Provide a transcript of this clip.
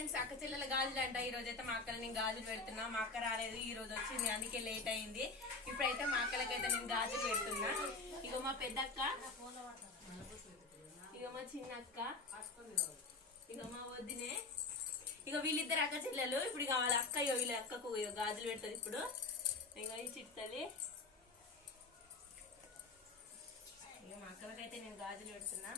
Friends, అక్క చెల్లెల గాజులు అంట. ఈ రోజైతే మా అక్కలు నేను గాజులు పెడుతున్నా. మా అక్క రాలేదు, ఈ రోజు వచ్చింది, అందుకే లేట్ అయింది. ఇప్పుడైతే మా అక్కలకైతే నేను గాజులు పెడుతున్నా. ఇగో మా పెద్దక్క, ఇగో మా చిన్నక్క, ఇగో మా వదినే, ఇక వీళ్ళిద్దరు అక్క చెల్లెలు. ఇప్పుడు ఇక వాళ్ళ అక్క, ఇగో వీళ్ళ అక్కకు ఇక గాజులు పెడుతుంది. ఇప్పుడు ఇగో ఈ చిట్టలి, ఇక మా అక్కలకైతే నేను గాజులు పెడుతున్నా.